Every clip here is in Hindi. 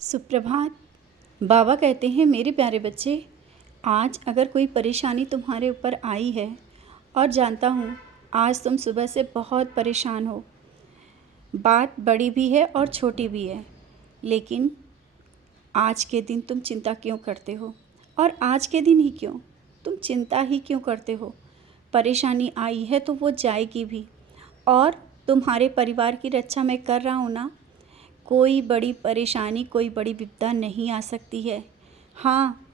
सुप्रभात। बाबा कहते हैं, मेरे प्यारे बच्चे, आज अगर कोई परेशानी तुम्हारे ऊपर आई है और जानता हूँ आज तुम सुबह से बहुत परेशान हो, बात बड़ी भी है और छोटी भी है, लेकिन आज के दिन तुम चिंता क्यों करते हो? और आज के दिन ही क्यों? तुम चिंता ही क्यों करते हो? परेशानी आई है तो वो जाएगी भी, और तुम्हारे परिवार की रक्षा मैं कर रहा हूँ ना। कोई बड़ी परेशानी, कोई बड़ी विपदा नहीं आ सकती है। हाँ,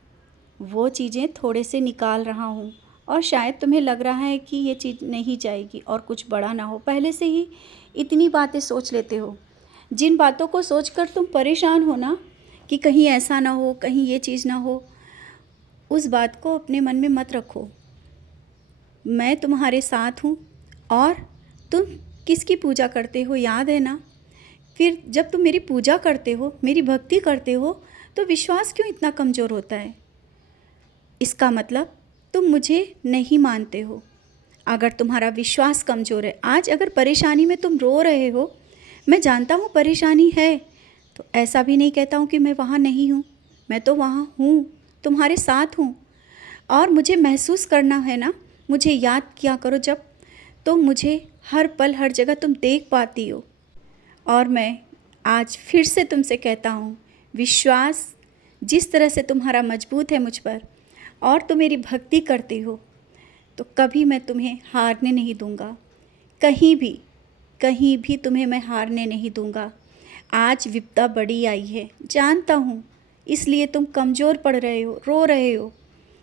वो चीज़ें थोड़े से निकाल रहा हूँ, और शायद तुम्हें लग रहा है कि ये चीज़ नहीं जाएगी और कुछ बड़ा ना हो। पहले से ही इतनी बातें सोच लेते हो, जिन बातों को सोचकर तुम परेशान हो ना, कि कहीं ऐसा ना हो, कहीं ये चीज़ ना हो, उस बात को अपने मन में मत रखो। मैं तुम्हारे साथ हूँ। और तुम किसकी पूजा करते हो, याद है ना? फिर जब तुम मेरी पूजा करते हो, मेरी भक्ति करते हो, तो विश्वास क्यों इतना कमज़ोर होता है? इसका मतलब तुम मुझे नहीं मानते हो। अगर तुम्हारा विश्वास कमज़ोर है, आज अगर परेशानी में तुम रो रहे हो, मैं जानता हूँ परेशानी है, तो ऐसा भी नहीं कहता हूँ कि मैं वहाँ नहीं हूँ। मैं तो वहाँ हूँ, तुम्हारे साथ हूँ। और मुझे महसूस करना है ना, मुझे याद किया करो जब तुम मुझे हर पल हर जगह तुम देख पाती हो। और मैं आज फिर से तुमसे कहता हूँ, विश्वास जिस तरह से तुम्हारा मजबूत है मुझ पर, और तुम मेरी भक्ति करते हो, तो कभी मैं तुम्हें हारने नहीं दूँगा। कहीं भी तुम्हें मैं हारने नहीं दूँगा। आज विपदा बड़ी आई है, जानता हूँ, इसलिए तुम कमज़ोर पड़ रहे हो, रो रहे हो।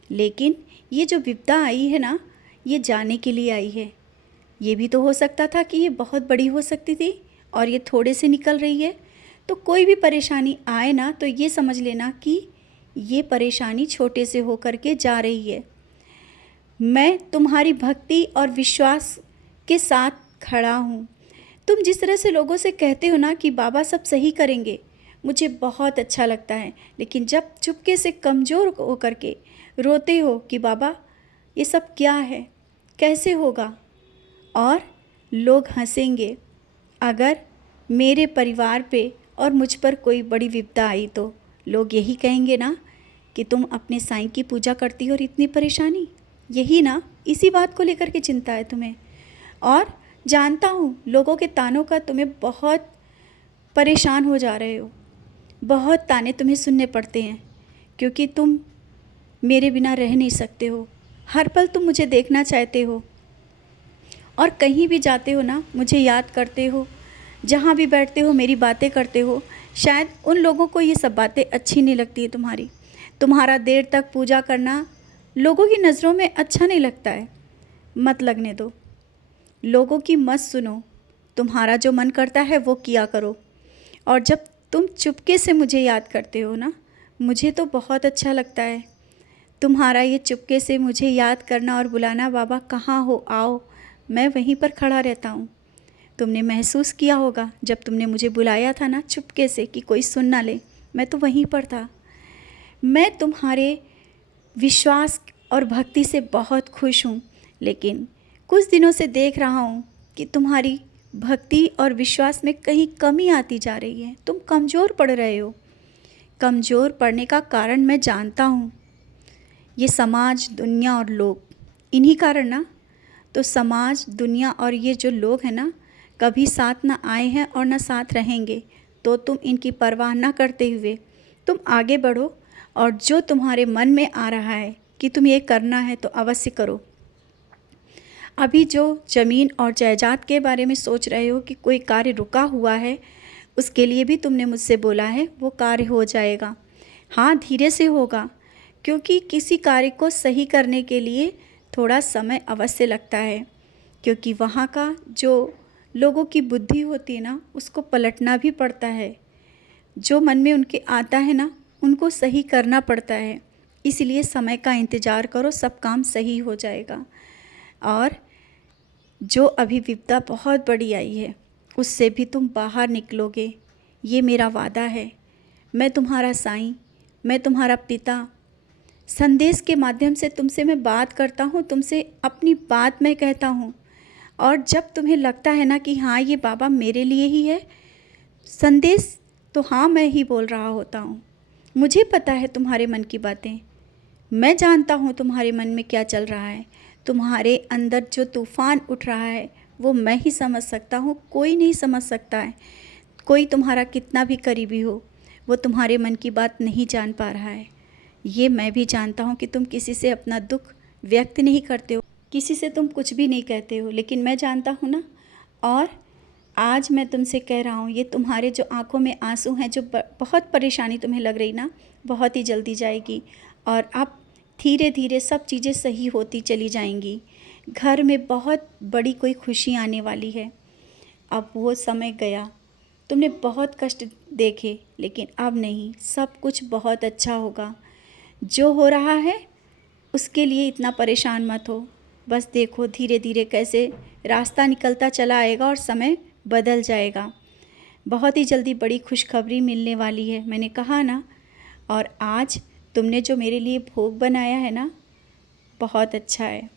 लेकिन ये जो विपदा आई है ना, ये जाने के लिए आई है। ये भी तो हो सकता था कि ये बहुत बड़ी हो सकती थी, और ये थोड़े से निकल रही है। तो कोई भी परेशानी आए ना, तो ये समझ लेना कि ये परेशानी छोटे से होकर के जा रही है। मैं तुम्हारी भक्ति और विश्वास के साथ खड़ा हूँ। तुम जिस तरह से लोगों से कहते हो ना कि बाबा सब सही करेंगे, मुझे बहुत अच्छा लगता है। लेकिन जब चुपके से कमज़ोर होकर के रोते हो कि बाबा ये सब क्या है, कैसे होगा, और लोग हंसेंगे, अगर मेरे परिवार पे और मुझ पर कोई बड़ी विपदा आई तो लोग यही कहेंगे ना कि तुम अपने साईं की पूजा करती हो और इतनी परेशानी, यही ना, इसी बात को लेकर के चिंता है तुम्हें। और जानता हूँ लोगों के तानों का तुम्हें बहुत परेशान हो जा रहे हो, बहुत ताने तुम्हें सुनने पड़ते हैं, क्योंकि तुम मेरे बिना रह नहीं सकते हो। हर पल तुम मुझे देखना चाहते हो, और कहीं भी जाते हो ना मुझे याद करते हो, जहाँ भी बैठते हो मेरी बातें करते हो। शायद उन लोगों को ये सब बातें अच्छी नहीं लगती है तुम्हारा देर तक पूजा करना लोगों की नज़रों में अच्छा नहीं लगता है। मत लगने दो, लोगों की मत सुनो, तुम्हारा जो मन करता है वो किया करो। और जब तुम चुपके से मुझे याद करते हो ना, मुझे तो बहुत अच्छा लगता है। तुम्हारा ये चुपके से मुझे याद करना और बुलाना, बाबा कहाँ हो, आओ, मैं वहीं पर खड़ा रहता हूँ। तुमने महसूस किया होगा जब तुमने मुझे बुलाया था ना चुपके से, कि कोई सुन ना ले, मैं तो वहीं पर था। मैं तुम्हारे विश्वास और भक्ति से बहुत खुश हूँ, लेकिन कुछ दिनों से देख रहा हूँ कि तुम्हारी भक्ति और विश्वास में कहीं कमी आती जा रही है। तुम कमज़ोर पड़ रहे हो। कमज़ोर पड़ने का कारण मैं जानता हूँ, ये समाज, दुनिया और लोग, इन्हीं कारण ना। तो समाज, दुनिया और ये जो लोग हैं ना, कभी साथ ना आए हैं और ना साथ रहेंगे। तो तुम इनकी परवाह ना करते हुए तुम आगे बढ़ो, और जो तुम्हारे मन में आ रहा है कि तुम ये करना है तो अवश्य करो। अभी जो ज़मीन और जायदाद के बारे में सोच रहे हो कि कोई कार्य रुका हुआ है, उसके लिए भी तुमने मुझसे बोला है, वो कार्य हो जाएगा। हाँ, धीरे से होगा, क्योंकि किसी कार्य को सही करने के लिए थोड़ा समय अवश्य लगता है, क्योंकि वहाँ का जो लोगों की बुद्धि होती है ना, उसको पलटना भी पड़ता है। जो मन में उनके आता है ना, उनको सही करना पड़ता है। इसलिए समय का इंतज़ार करो, सब काम सही हो जाएगा। और जो अभी विपदा बहुत बड़ी आई है, उससे भी तुम बाहर निकलोगे, ये मेरा वादा है। मैं तुम्हारा साईं, मैं तुम्हारा पिता, संदेश के माध्यम से तुमसे मैं बात करता हूँ, तुमसे अपनी बात मैं कहता हूँ। और जब तुम्हें लगता है ना कि हाँ, ये बाबा मेरे लिए ही है, संदेश तो हाँ मैं ही बोल रहा होता हूँ। मुझे पता है तुम्हारे मन की बातें, मैं जानता हूँ तुम्हारे मन में क्या चल रहा है। तुम्हारे अंदर जो तूफ़ान उठ रहा है वो मैं ही समझ सकता हूँ, कोई नहीं समझ सकता है। कोई तुम्हारा कितना भी करीबी हो, वो तुम्हारे मन की बात नहीं जान पा रहा है। ये मैं भी जानता हूँ कि तुम किसी से अपना दुख व्यक्त नहीं करते हो, किसी से तुम कुछ भी नहीं कहते हो, लेकिन मैं जानता हूँ ना। और आज मैं तुमसे कह रहा हूँ, ये तुम्हारे जो आँखों में आंसू हैं, जो बहुत परेशानी तुम्हें लग रही ना, बहुत ही जल्दी जाएगी। और अब धीरे धीरे सब चीज़ें सही होती चली जाएंगी। घर में बहुत बड़ी कोई खुशी आने वाली है। अब वो समय गया, तुमने बहुत कष्ट देखे, लेकिन अब नहीं, सब कुछ बहुत अच्छा होगा। जो हो रहा है उसके लिए इतना परेशान मत हो। बस देखो धीरे धीरे कैसे रास्ता निकलता चला आएगा और समय बदल जाएगा। बहुत ही जल्दी बड़ी खुशखबरी मिलने वाली है, मैंने कहा ना। और आज तुमने जो मेरे लिए भोग बनाया है ना, बहुत अच्छा है।